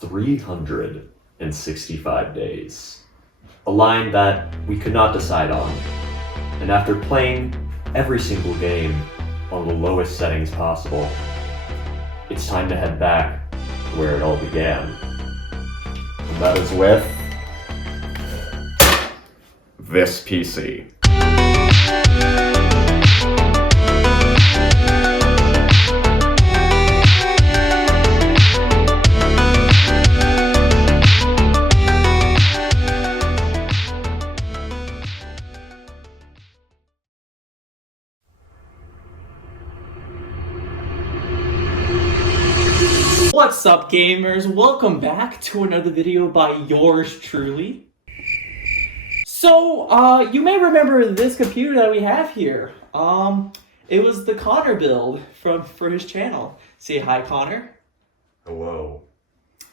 365 days. A line that we could not decide on. And after playing every single game on the lowest settings possible, it's time to head back to where it all began. And that is with this PC. What's up, gamers? Welcome back to another video by yours truly. So, you may remember this computer that we have here. It was the Connor build for his channel. Say hi, Connor. Hello.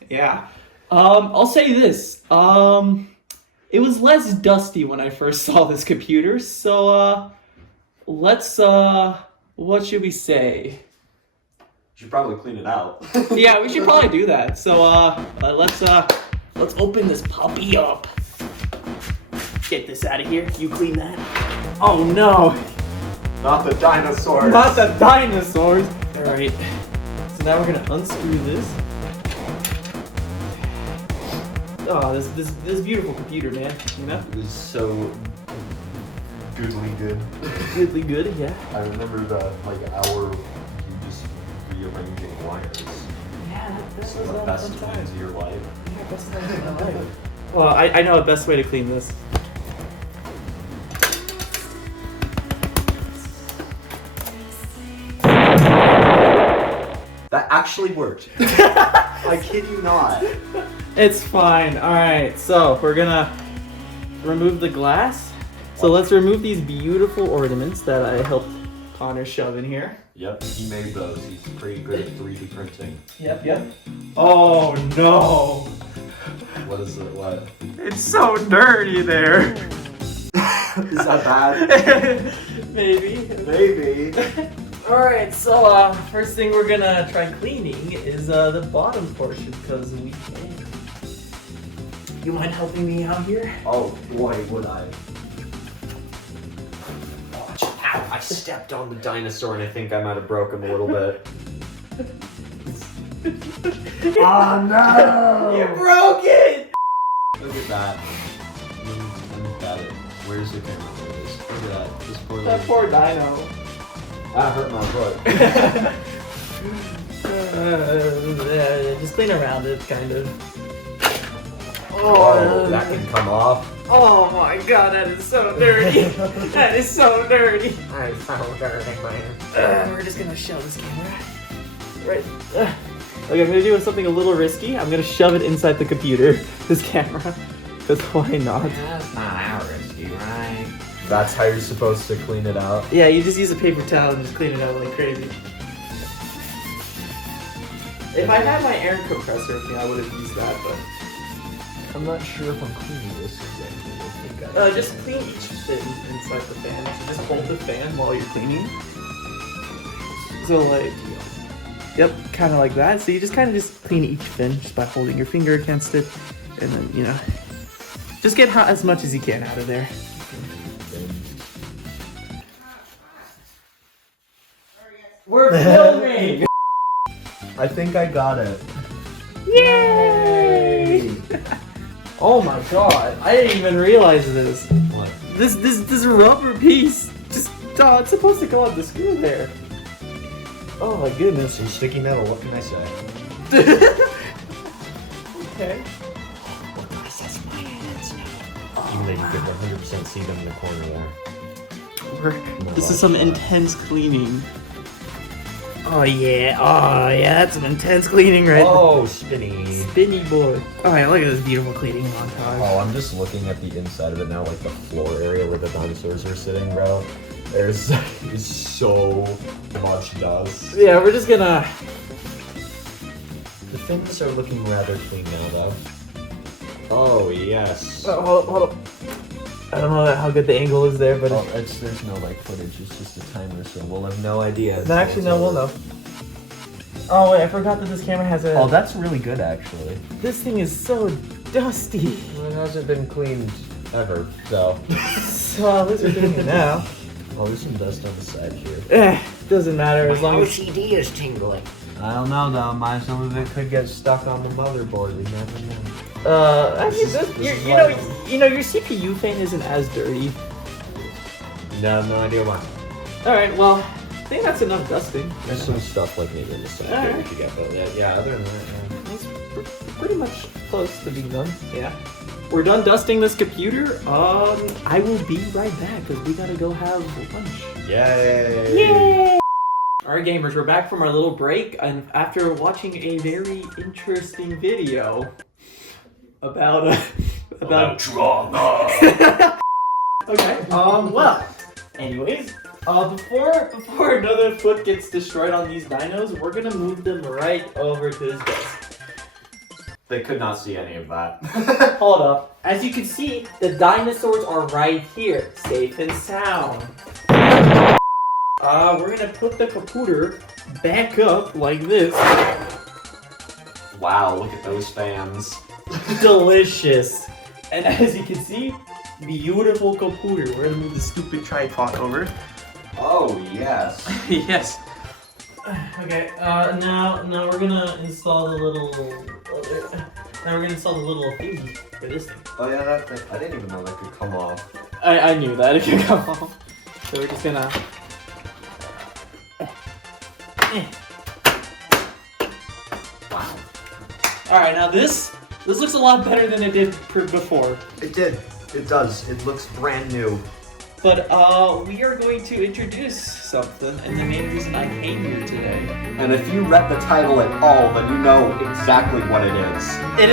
Yeah. I'll say this. It was less dusty when I first saw this computer, so, let's, what should we say? Should probably clean it out. Yeah, we should probably do that. So, let's open this puppy up. Get this out of here. You clean that. Oh no! Not the dinosaurs. Not the dinosaurs. All right. So now we're gonna unscrew this. Oh, this beautiful computer, man. You know? It was so goodly good. Goodly good, yeah. I remember the hour you just rearranging wires. Yeah, It's the best times of your life. Yeah, best times of my life. Well, I know the best way to clean this. That actually worked. I kid you not. It's fine. Alright, so we're gonna remove the glass. So let's remove these beautiful ornaments that I helped Connor shove in here. Yep, he made those. He's pretty good at 3D printing. Yep. Oh no! What is it? What? It's so dirty there. Is that bad? Maybe. Maybe. Alright, so first thing we're gonna try cleaning is the bottom portion because we can. You mind helping me out here? Oh boy, would I. Ow, I stepped on the dinosaur and I think I might have broke him a little bit. Oh no! You broke it! Look at that. Look at it. Where's the camera? There it is. Look at that. This poor That little... poor dino. That hurt my foot. Just clean around it, kind of. Oh, that can come off. Oh my god, that is so dirty. That is so dirty. I'm so dirty, man. We're just gonna shove this camera. Right. Okay, I'm gonna do something a little risky. I'm gonna shove it inside the computer, this camera. Because why not? That's not how risky, right? That's how you're supposed to clean it out. Yeah, you just use a paper towel and just clean it out like crazy. If I had my air compressor with me, I would have used that, but... I'm not sure if I'm cleaning this exactly. Just clean each fin inside the fan. So just hold the fan while you're cleaning. So like, yep, kind of like that. So you just kind of just clean each fin just by holding your finger against it, and then just get as much as you can out of there. We're filming. I think I got it. Yay! Oh my god, I didn't even realize this. What? This rubber piece, it's supposed to go on the screw there. Oh my goodness. Some sticky metal, what can I say? Okay. What process my hands now? Even though you could 100% see them in the corner there. This is some intense cleaning. Oh yeah, that's some intense cleaning right there. Oh, spinny. Spinny boy. Alright, look at this beautiful cleaning montage. Oh, I'm just looking at the inside of it now, like the floor area where the dinosaurs are sitting, bro. There's so much dust. Yeah, we're just gonna... The fins are looking rather clean now, though. Oh, yes. Oh, hold up. I don't know how good the angle is there, but... Oh, there's no, footage. It's just a timer, so we'll have no idea. No, actually, no, we'll know. Oh wait, I forgot that this camera has a. Oh, that's really good actually. This thing is so dusty. Well, it hasn't been cleaned ever, so. So at least we're doing it now. Oh, there's some dust on the side here. Doesn't matter as long as. OCD is tingling. I don't know though, some of it could get stuck on the motherboard. We never know. Actually, you know, your CPU fan isn't as dirty. No, no idea why. All right, well, I think that's enough dusting. There's some stuff like maybe in the side Alright. we should get, but yeah, other than that, It's pretty much close to being done. Yeah. We're done dusting this computer. I will be right back because we gotta go have lunch. Yay! Yay! Alright gamers, we're back from our little break and after watching a very interesting video about drama. Okay, well, anyways, before another foot gets destroyed on these dinos, we're gonna move them right over to this desk. They could not see any of that. Hold up. As you can see, the dinosaurs are right here, safe and sound. We're gonna put the computer back up like this. Wow, look at those fans. Delicious. And as you can see, beautiful computer. We're gonna move the stupid tripod over. Oh, yes. Yes. Okay. Now we're gonna install the little. Now we're gonna install the little thingy for this thing. Oh yeah, that thing. I didn't even know that could come off. I knew that it could come off. So we're just gonna. Wow. All right. Now this looks a lot better than it did before. It did. It does. It looks brand new. But we are going to introduce something, and the main reason I came here today. And if you read the title at all, then you know exactly what it is. It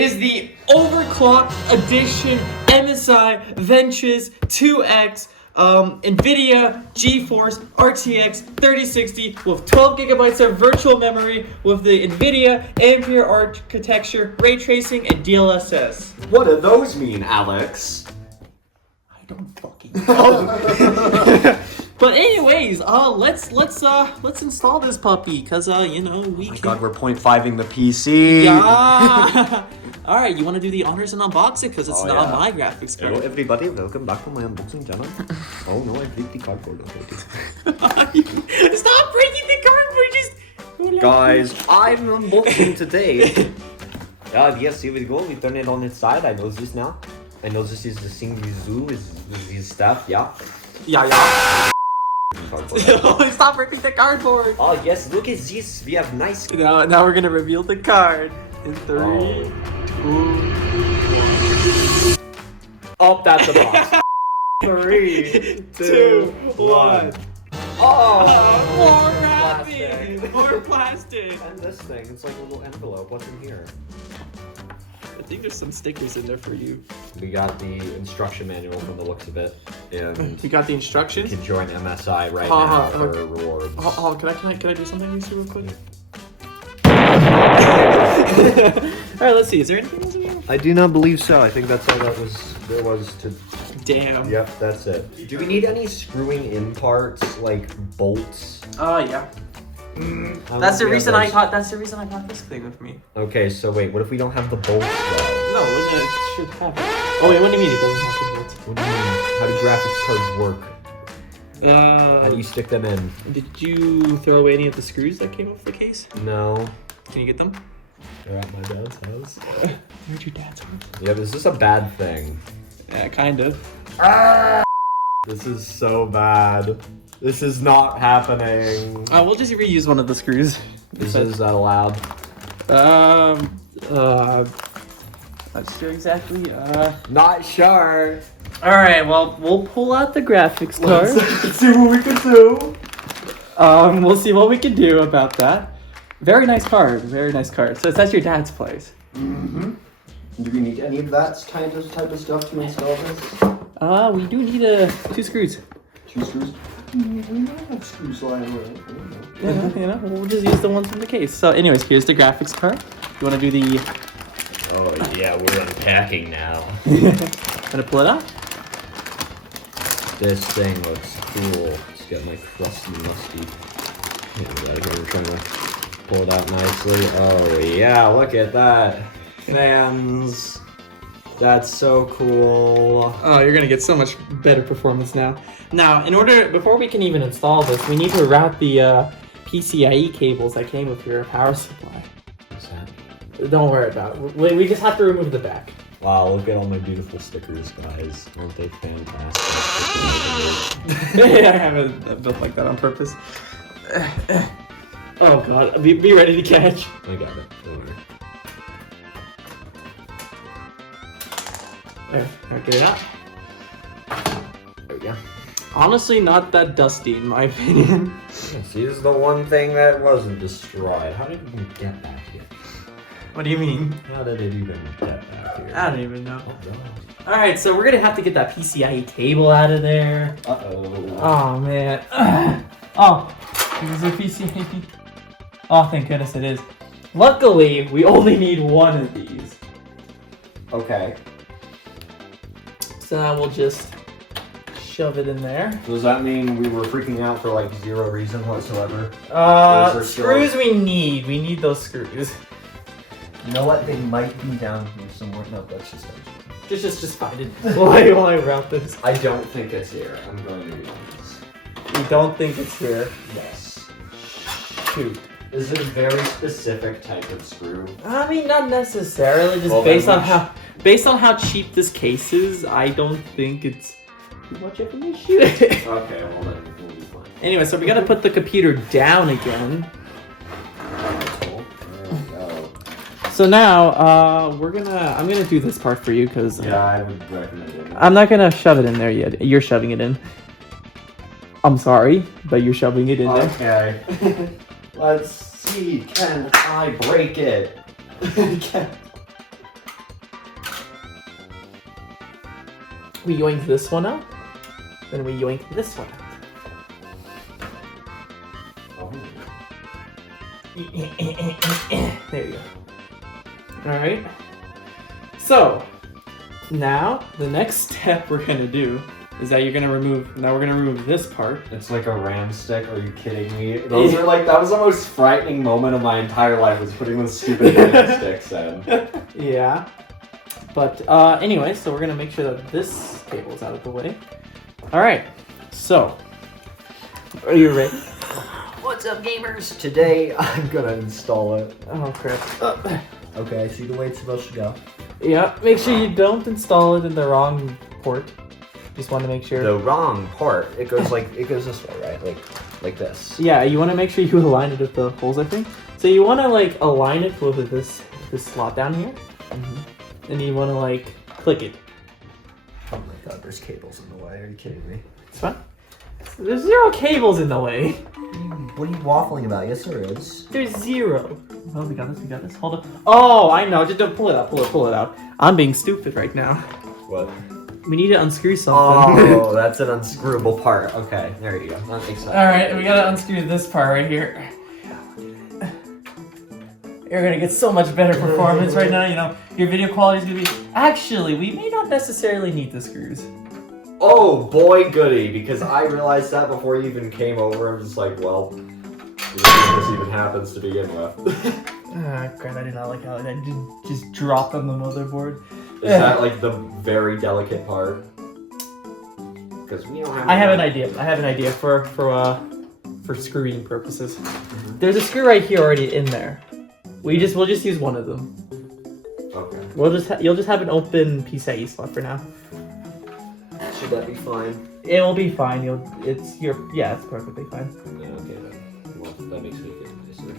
is the Overclock Edition MSI Ventus 2X NVIDIA GeForce RTX 3060 with 12 gigabytes of virtual memory with the NVIDIA Ampere architecture, ray tracing, and DLSS. What do those mean, Alex? I don't fucking know. But anyways, let's install this puppy, cause you know we can. God, we're 0.5ing the PC. Yeah. All right, you want to do the honors and unbox it, cause it's not on my graphics card. Hello everybody, welcome back to my unboxing channel. Oh no, I broke the cardboard already. Stop breaking the cardboard, just. Guys, I'm unboxing today. Yes, here we go. We turn it on its side. I know this now. I know this is the thing we do with his stuff. Yeah. Yeah. Cardboard. Stop breaking the cardboard. Oh yes, look at this. We have nice. Now we're gonna reveal the card in 3, 2, 1. Oh, that's a box. 3, 2, 1. Oh, More wrapping! More plastic! And this thing, it's like a little envelope. What's in here? I think there's some stickers in there for you. We got the instruction manual from the looks of it, and You got the you instructions? can join MSI right now for rewards. Oh, can I do something with you real quick? Alright, let's see. Is there anything else in here? I do not believe so. I think that's all there was to. Damn. Yep, that's it. Do we need any screwing in parts like bolts? Oh, yeah. That's the reason I got this thing with me. Okay, so wait, what if we don't have the bolts though? No, it should have it. Oh wait, what do you mean it doesn't have the bolts? What do you mean? How do graphics cards work? How do you stick them in? Did you throw away any of the screws that came off the case? No. Can you get them? They're at my dad's house. Where'd your dad's house? Yeah, but is this a bad thing? Yeah, kind of. This is so bad. This is not happening. We'll just reuse one of the screws. Is that allowed? Not sure exactly. Not sure. Alright, well, we'll pull out the graphics card. Let's see what we can do. We'll see what we can do about that. Very nice card, very nice card. So it's at your dad's place. Mm-hmm. Do we need any of that type of stuff to install this? We do need 2 screws. 2 screws? We don't have screws lying around. Yeah, we'll just use the ones from the case. So anyways, here's the graphics card. You want to do the... Oh yeah, we're unpacking now. Gonna pull it out? This thing looks cool. It's got my crusty musty. Get it out of here, we're trying to pull it out nicely. Oh yeah, look at that. Fans. That's so cool. Oh, you're gonna get so much better performance now. Now, before we can even install this, we need to route the PCIe cables that came with your power supply. What's that? Don't worry about it. We just have to remove the back. Wow, look at all my beautiful stickers, guys. Aren't they fantastic? I haven't built like that on purpose. Oh god, be ready to catch. I got it. Don't worry. There, now get it out. There we go. Honestly, not that dusty in my opinion. See, this is the one thing that wasn't destroyed. How did it even get back here? What do you mean? How did it even get back here? I don't even know. Oh, God. Alright, so we're gonna have to get that PCIe cable out of there. Uh-oh. Oh man. Oh, is it PCIe? Oh, thank goodness it is. Luckily, we only need one of these. Okay. So now we'll just shove it in there. Does that mean we were freaking out for like zero reason whatsoever? Screws we need. We need those screws. You know what? They might be down here somewhere. No, that's just Just find it while I route this. I don't think it's here. I'm going to be honest. You don't think it's here? Yes. Shoot. This is a very specific type of screw. I mean, not necessarily. Just Well, based on how cheap this case is, I don't think it's too much of an issue. Okay, well then we'll be fine. Anyway, so we gotta put the computer down again. Cool. There we go. So now, I'm gonna do this part for you because Yeah, I would recommend it. I'm not gonna shove it in there yet. You're shoving it in. I'm sorry, but you're shoving it in there. Okay. Let's see. Can I break it? We yoink this one out, then we yoink this one out. There you go. Alright. So, now, the next step we're gonna do is that we're gonna remove this part. It's like a ram stick. Are you kidding me? Those are like, that was the most frightening moment of my entire life, was putting those stupid ram sticks in. Yeah. But anyway, so we're gonna make sure that this cable is out of the way. Alright, so are you ready? What's up, gamers? Today I'm gonna install it. Oh crap. Okay, I see the way it's supposed to go. Yeah, make sure you don't install it in the wrong port. Just want to make sure. The wrong port. It goes this way, right? Like this. Yeah, you want to make sure you align it with the holes, I think. So you want to like align it with this slot down here. And you want to like click it. Oh my god, there's cables in the way. Are you kidding me? It's fine. There's zero cables in the way. What are you waffling about? Yes, there is. There's zero. Oh, we got this. Hold up. Oh, I know. Just don't pull it out. Pull it out. I'm being stupid right now. What? We need to unscrew something. Oh, that's an unscrewable part. Okay, there you go. That makes sense. Alright, we gotta unscrew this part right here. You're gonna get so much better performance right now, you know. Your video quality is gonna be... Actually, we may not necessarily need the screws. Oh boy, goody! Because I realized that before you even came over. I'm just like, well, this even happens to begin with. Ah, crap! I did not like how I just dropped on the motherboard. Is that like the very delicate part? Because we don't have. I have an idea. for screwing purposes. There's a screw right here already in there. We'll just use one of them. Okay. You'll just have an open PCIe slot for now. Should that be fine? It will be fine. It's perfectly fine. Yeah, okay then. Well, that makes me feel nicer.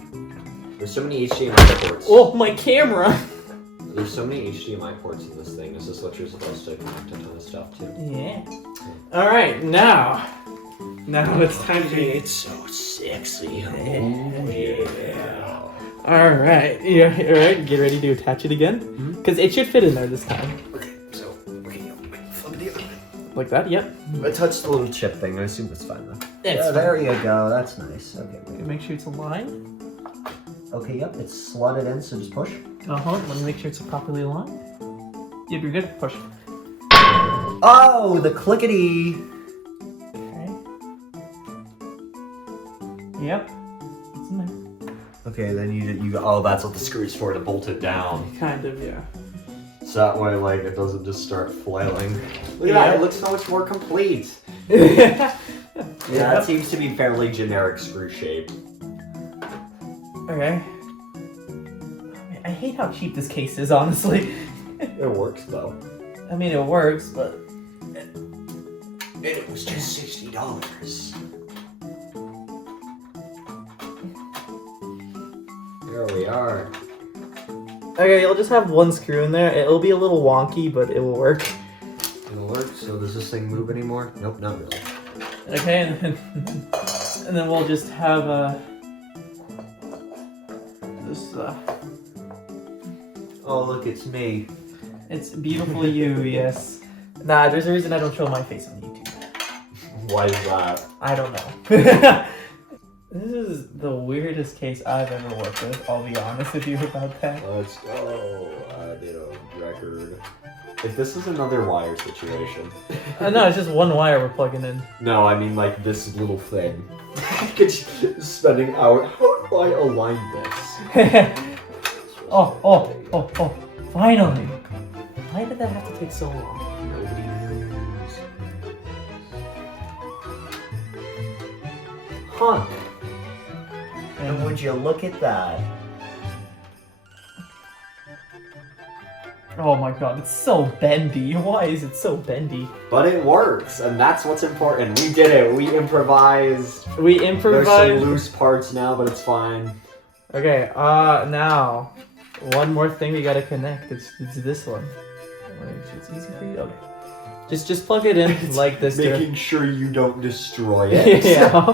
There's so many HDMI ports. Oh, my camera! There's so many HDMI ports in this thing. Is this what you're supposed to connect a ton of stuff to? Yeah. Alright, now it's time to... It's so sexy. Oh, yeah. Alright, alright, get ready to attach it again. Because it should fit in there this time. Okay, so, flip it the Like that, yep. I touched the little chip thing. I assume it's fine though. It's fine. There you go. That's nice. Okay, wait. Make sure it's aligned. Okay, yep, it's slotted in, so just push. Let me make sure it's properly aligned. Yep, you're good. Push. Oh, the clickety. Okay. Yep. It's in there. Okay, then you oh, that's what the screw's for, to bolt it down. Kind of, yeah. So that way, like, it doesn't just start flailing. Look at Yeah. that, it looks so much more complete. Yeah. Yeah, that seems to be fairly generic screw shape. Okay. I hate how cheap this case is, honestly. It works, though. I mean, it works, but... It was just $60. There we are. Okay, you'll just have one screw in there. It'll be a little wonky, but it will work. It'll work, so does this thing move anymore? Nope, not really. Okay, and then we'll just have this. Oh, look, it's me. It's beautiful you, yes. Nah, there's a reason I don't show my face on YouTube. Why is that? I don't know. This is the weirdest case I've ever worked with. I'll be honest with you about that. Let's go. I did a record. If this is another wire situation. No, it's just one wire we're plugging in. No, I mean like this little thing. It's spending hours. How do I align this? Oh, finally. Why did that have to take so long? Nobody knows. Huh. And would you look at that? Oh my god, it's so bendy. Why is it so bendy? But it works, and that's what's important. We did it. We improvised. We There's improvised. some loose parts now, but it's fine. Okay, now, one more thing we gotta connect. It's this one. It's easy for you. Okay. Just plug it in like this. Making sure you don't destroy it. Yeah.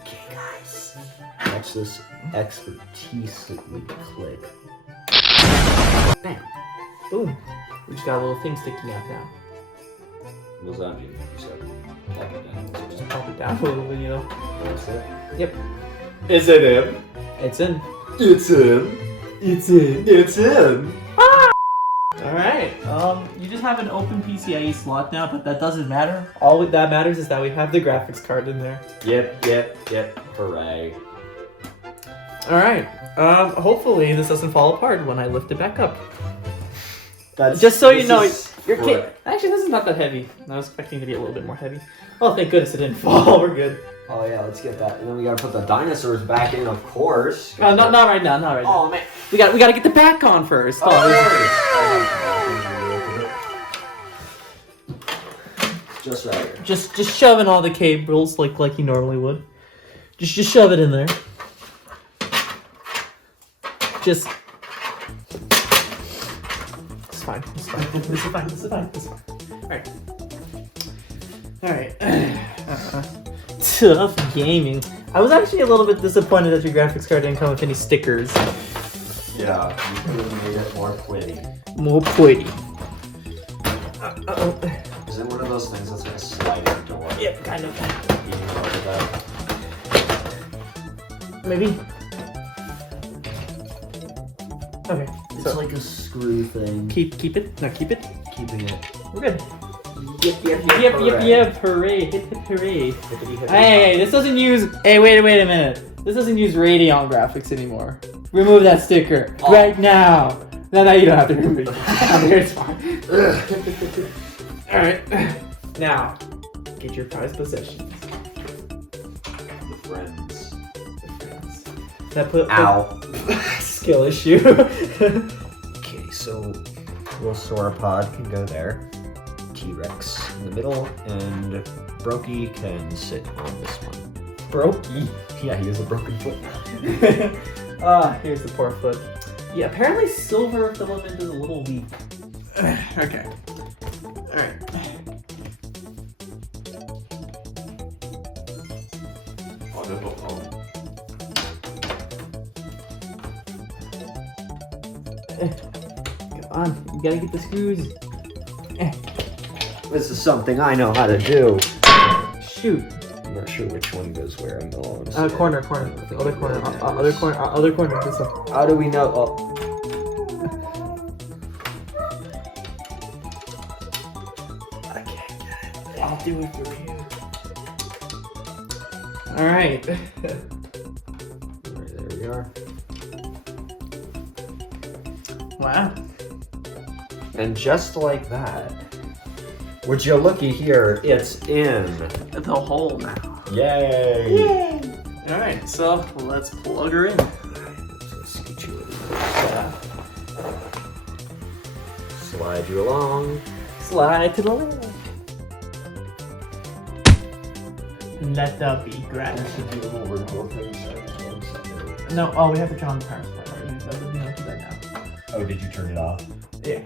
Okay, guys. Watch this expertisely click. Bam. Boom. We just got a little thing sticking out now. What does that mean? You said plug it down. Just pop it down a little bit, you know. That's it. Yep. Is it in? It's in. It's in. It's in. It's in. Alright. You just have an open PCIe slot now, but that doesn't matter. All that matters is that we have the graphics card in there. Yep. Hooray. Alright. Hopefully this doesn't fall apart when I lift it back up. That's Just so you know, your right. kit. Actually, this is not that heavy. I was expecting it to be a little bit more heavy. Oh, thank goodness it didn't fall. We're good. Oh yeah, let's get that. And then we gotta put the dinosaurs back in, of course. Not right now. Not right now. Oh man. We gotta get the back on first. Just right here. Just shove in all the cables like you normally would. Just shove it in there. Just. It's fine. It's fine. This is fine. This is fine. This is fine. All right. Tough gaming. I was actually a little bit disappointed that your graphics card didn't come with any stickers. Yeah, you could have made it more pretty. More pretty. Is it one of those things that's gonna slide in the door? Yep, kind of. You can go with that. Maybe. Okay. It's So like a screw thing. keep it. No, keep it. Keeping it. We're good. Yep. Hooray! Hip hip hooray! Hey, this doesn't use. Hey, wait a minute. This doesn't use Radeon graphics anymore. Remove that sticker right now. No, you don't have to remove it. It's fine. All right. Now, get your prized possessions. The friends. That put Ow. skill issue. Okay, so little sauropod can go there. T-Rex in the middle, and Brokey can sit on this one. Brokey. Yeah, he has a broken foot. Here's the poor foot. Yeah, apparently silver filament is a little weak. Okay. Alright. Come on, you gotta get the screws. This is something I know how to do. Shoot. I'm not sure which one goes where. I'm alone. Corner. The other corner. Other corner. This one. How do we know? Oh. I can't get it. I'll do it for you. Alright. There we go. are. Wow. And just like that, would you looky here, it's in. The hole now. Yay! Alright, so let's plug her in. So scoot you a little bit. Slide you along. Slide to the left. Let the beat grab. Do a little vertical thing. No, oh, we have to turn on the power supply. That would be not too bad now. Oh, did you turn it off? Yeah.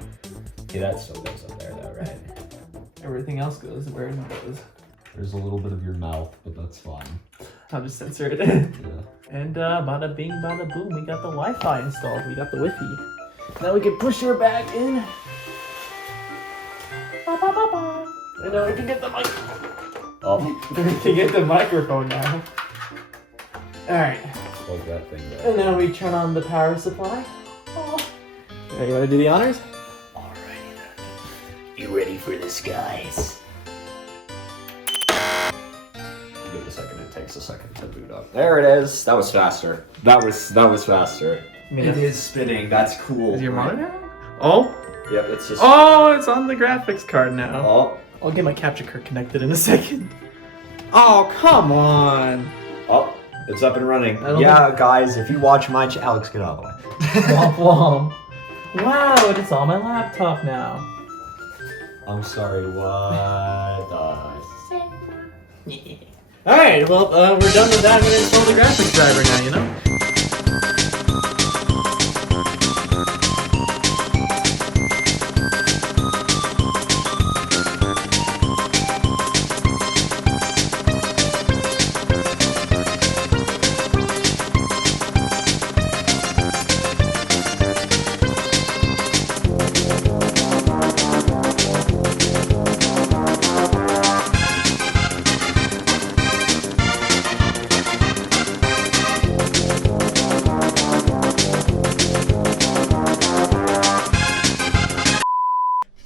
Okay, that still goes up there though, right? Everything else goes where it goes. There's a little bit of your mouth, but that's fine. I'll just censor it. Yeah. And bada bing, bada boom, we got the Wi-Fi installed. We got the Wi-Fi. Now we can push her back in. Ba, ba, ba, ba. And now we can get the mic. Oh, We can get the microphone now. Alright. plug that thing there. And now we turn on the power supply. Oh. You wanna do the honors? Alrighty then. You ready for this, guys? Give it a second. It takes a second to boot up. There it is. That was faster. That was faster. It is spinning. That's cool. Is your monitor? Oh? Yep. It's just. Oh, it's on the graphics card now. Oh. I'll get my capture card connected in a second. Oh, come on. Oh. It's up and running. I don't Yeah, guys. If you watch my channel, Alex, get out of the way. Womp womp. Wow, it's on my laptop now. I'm sorry. What? Alright, well, we're done with that. I'm gonna install the graphics driver now, you know?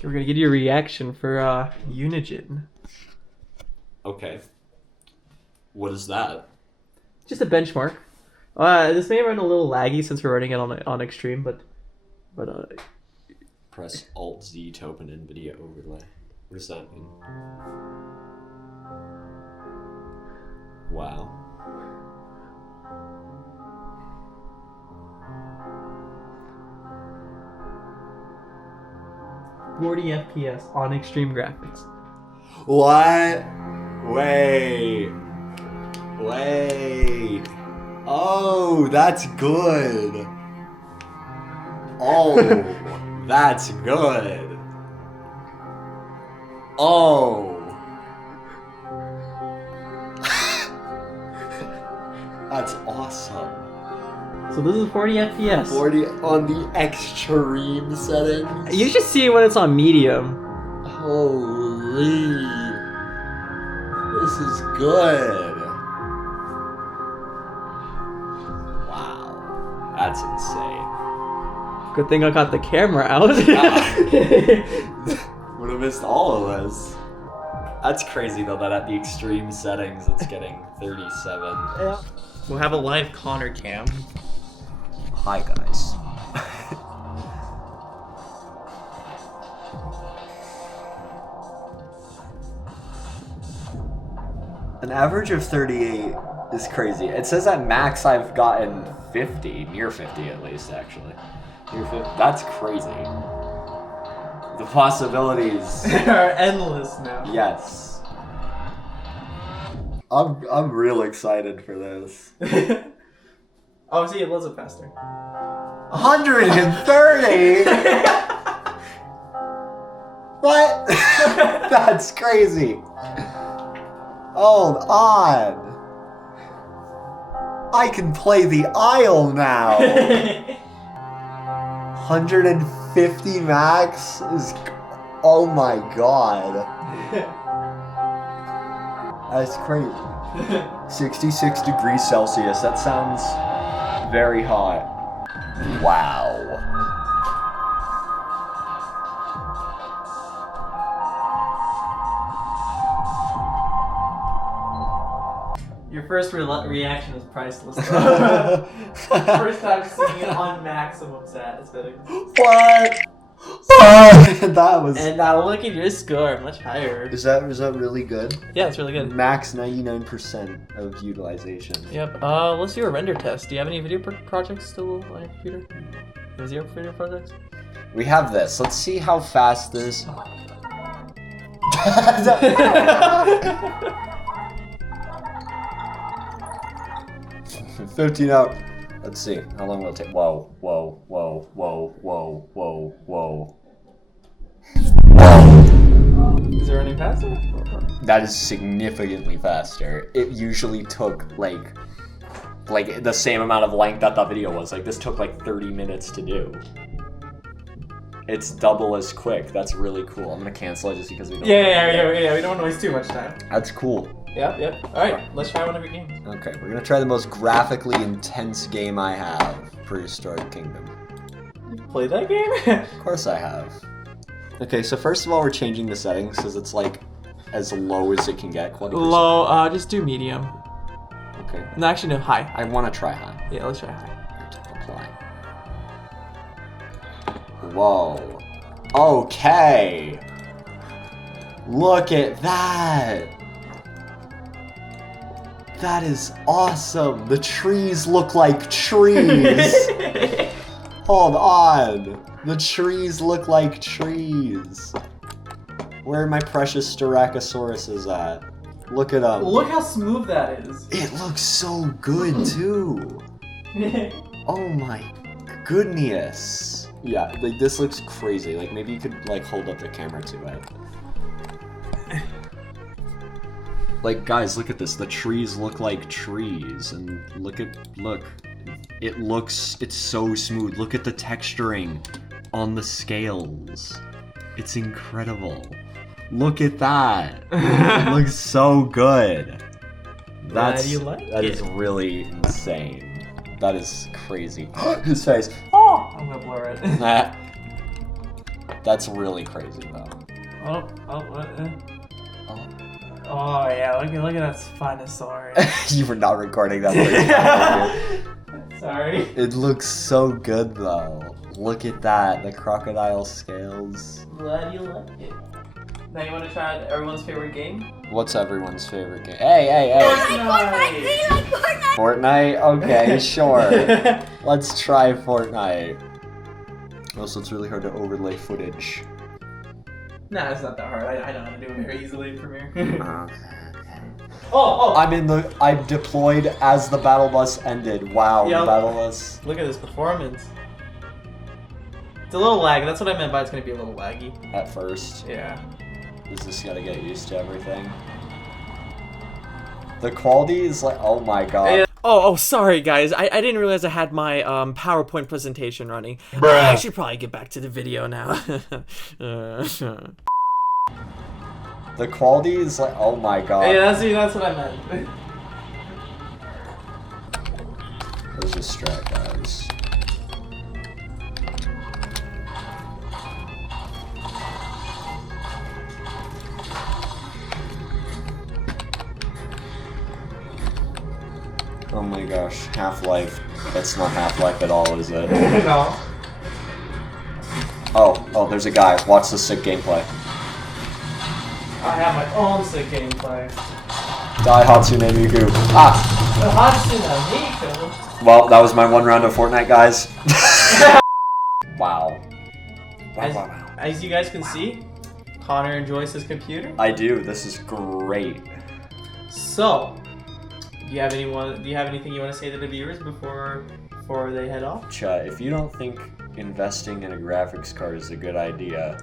We're gonna get you a reaction for Unigin. Okay. What is that? Just a benchmark. This may run a little laggy since we're running it on extreme, but Press Alt Z to open NVIDIA overlay. What does that mean? Wow. $40 FPS on extreme graphics. What? Wait. Oh, that's good. Oh, that's good. Oh. That's awesome. So this is 40 FPS. 40 on the extreme settings. You should see it when it's on medium. Holy. This is good. Wow. That's insane. Good thing I got the camera out. Would have missed all of this. That's crazy though that at the extreme settings it's getting 37. Yeah. We'll have a live Connor cam. Hi guys. An average of 38 is crazy. It says at max I've gotten 50, near 50 at least actually. Near 50. That's crazy. The possibilities are endless now. Yes. I'm real excited for this. Oh, see, it was a faster. 130? What? That's crazy. Hold on. I can play the aisle now. 150 max is... Oh my god. That's crazy. 66 degrees Celsius. That sounds very hot. Wow. Your first reaction is priceless. First time seeing it on maximum settings. What? That was. And now look at your score, much higher. Is that really good? Yeah, it's really good. Max 99% of utilization. Yep. Let's do a render test. Do you have any video projects still on your computer? Zero video projects? We have this. Let's see how fast this. 15 out. Let's see. How long will it take? Whoa, whoa, whoa, whoa, whoa, whoa, whoa. Is it running faster? That is significantly faster. It usually took like the same amount of length that video was. Like this took like 30 minutes to do. It's double as quick. That's really cool. I'm gonna cancel it just because we don't. Yeah. We don't want to waste too much time. That's cool. Yep. All right, let's try one of your games. Okay, we're gonna try the most graphically intense game I have, Prehistoric Kingdom. You played that game? Of course I have. Okay, so first of all, we're changing the settings because it's like as low as it can get. 20%. Low. Just do medium. Okay. No, actually, no, high. I want to try high. Yeah, let's try high. Apply. Whoa. Okay. Look at that. That is awesome. The trees look like trees. Hold on. The trees look like trees. Where are my precious Styracosaurus at? Look at them. Look how smooth that is. It looks so good too. Oh my goodness. Yeah, like this looks crazy. Like maybe you could like hold up the camera to it. Like guys, look at this. The trees look like trees, and look. It's so smooth. Look at the texturing on the scales. It's incredible. Look at that. It looks so good. That is really insane. That is crazy. His face. Oh, I'm gonna blur it. That's really crazy though. Oh yeah, look at that Spinosaurus. You were not recording that. Sorry. It looks so good though. Look at that, the crocodile scales. Glad you like it. Now you want to try everyone's favorite game? What's everyone's favorite game? Hey! Fortnite! Fortnite? Okay, sure. Let's try Fortnite. Also, it's really hard to overlay footage. Nah, it's not that hard. I know how to do it very easily in Premiere. Oh! I'm deployed as the battle bus ended. Wow, Yo, the battle bus. Look at this performance. It's a little laggy. That's what I meant by it's gonna be a little laggy. At first. Yeah. Is this gotta get used to everything? The quality is like, oh my god. Yeah. Oh, sorry guys. I didn't realize I had my PowerPoint presentation running. Bruh. I should probably get back to the video now. The quality is like, oh my god. Yeah, that's what I meant. Let's just strat, guys. Oh my gosh, Half-Life. That's not Half-Life at all, is it? No. Oh, there's a guy. Watch the sick gameplay. I have my own sick gameplay. Die, Hatsune Miku. Ah! Hatsune Miku? Well, that was my one round of Fortnite, guys. Wow. Wow. As you guys can see, Connor enjoys his computer. I do. This is great. So, do you have anything you want to say to the viewers before they head off? Cha, if you don't think investing in a graphics card is a good idea,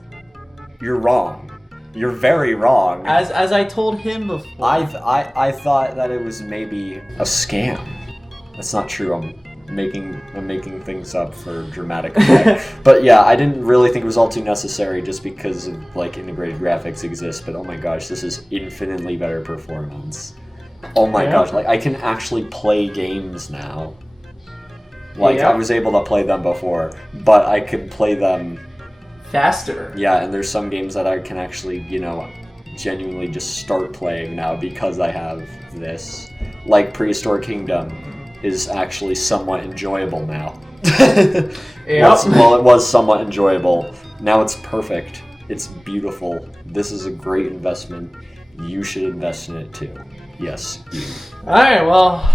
you're wrong. You're very wrong. As I told him before. I thought that it was maybe a scam. That's not true. I'm making things up for dramatic effect. But yeah, I didn't really think it was all too necessary just because of like integrated graphics exist. But oh my gosh, this is infinitely better performance. Oh my gosh, like I can actually play games now. Like I was able to play them before, but I could play them faster. Yeah, and there's some games that I can actually, genuinely just start playing now because I have this. like Prehistoric Kingdom, is actually somewhat enjoyable now. Yep. Well, it was somewhat enjoyable. Now it's perfect. It's beautiful. This is a great investment. You should invest in it too. Yes, you. Alright, well,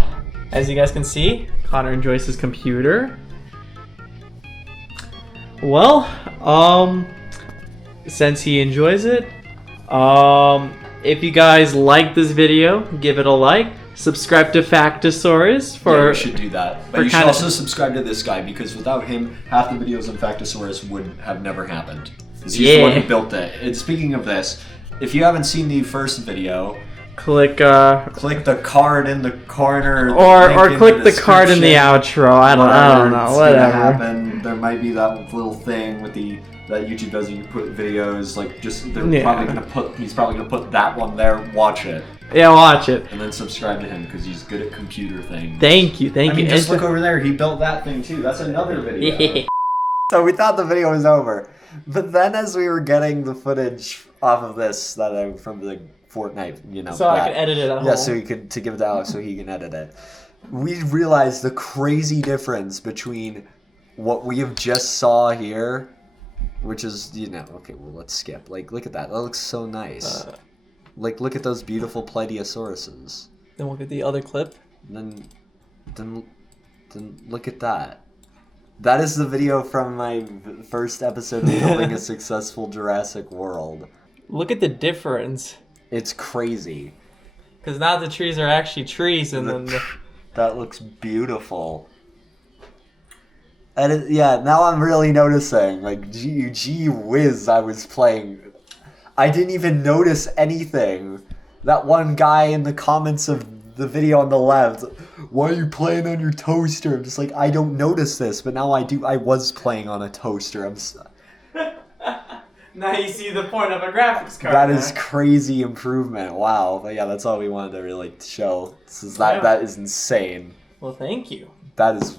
as you guys can see, Connor enjoys his computer. Well, since he enjoys it, if you guys like this video, give it a like. Subscribe to Factosaurus for. Yeah, you should do that. But you should also subscribe to this guy, because without him, half the videos on Factosaurus would have never happened. He's the one who built it. And speaking of this, if you haven't seen the first video, click the card in the corner, or click the card in the outro. I don't know. Whatever. There might be that little thing with that YouTube does. You put videos like he's probably gonna put that one there. Watch it. Yeah, watch it. And then subscribe to him because he's good at computer things. Thank you. I mean, just look over there. He built that thing too. That's another video. So we thought the video was over, but then as we were getting the footage off of this from the Fortnite, so I could edit it at home. so he could to give it to Alex so he can edit it. We realized the crazy difference between what we have just saw here, which is okay. Well, let's skip. Like, look at that. That looks so nice. Like, look at those beautiful Plesiosauruses. Then we'll get the other clip. Then look at that. That is the video from my first episode of Building a Successful Jurassic World. Look at the difference. It's crazy. Because now the trees are actually trees, and then that looks beautiful. And now I'm really noticing. Like, gee whiz, I was playing. I didn't even notice anything. That one guy in the comments of the video on the left, why are you playing on your toaster? I'm just like, I don't notice this, but now I do. I was playing on a toaster. Now you see the point of a graphics card. That is crazy improvement. Wow. But yeah, that's all we wanted to really show. That is insane. Well, thank you. That is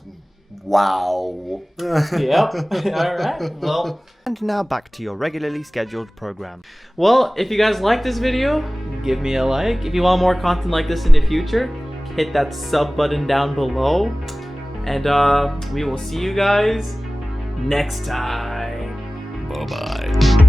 wow. Yep. Alright. Well. And now back to your regularly scheduled program. Well, if you guys like this video, give me a like. If you want more content like this in the future, hit that sub button down below. And we will see you guys next time. Bye-bye.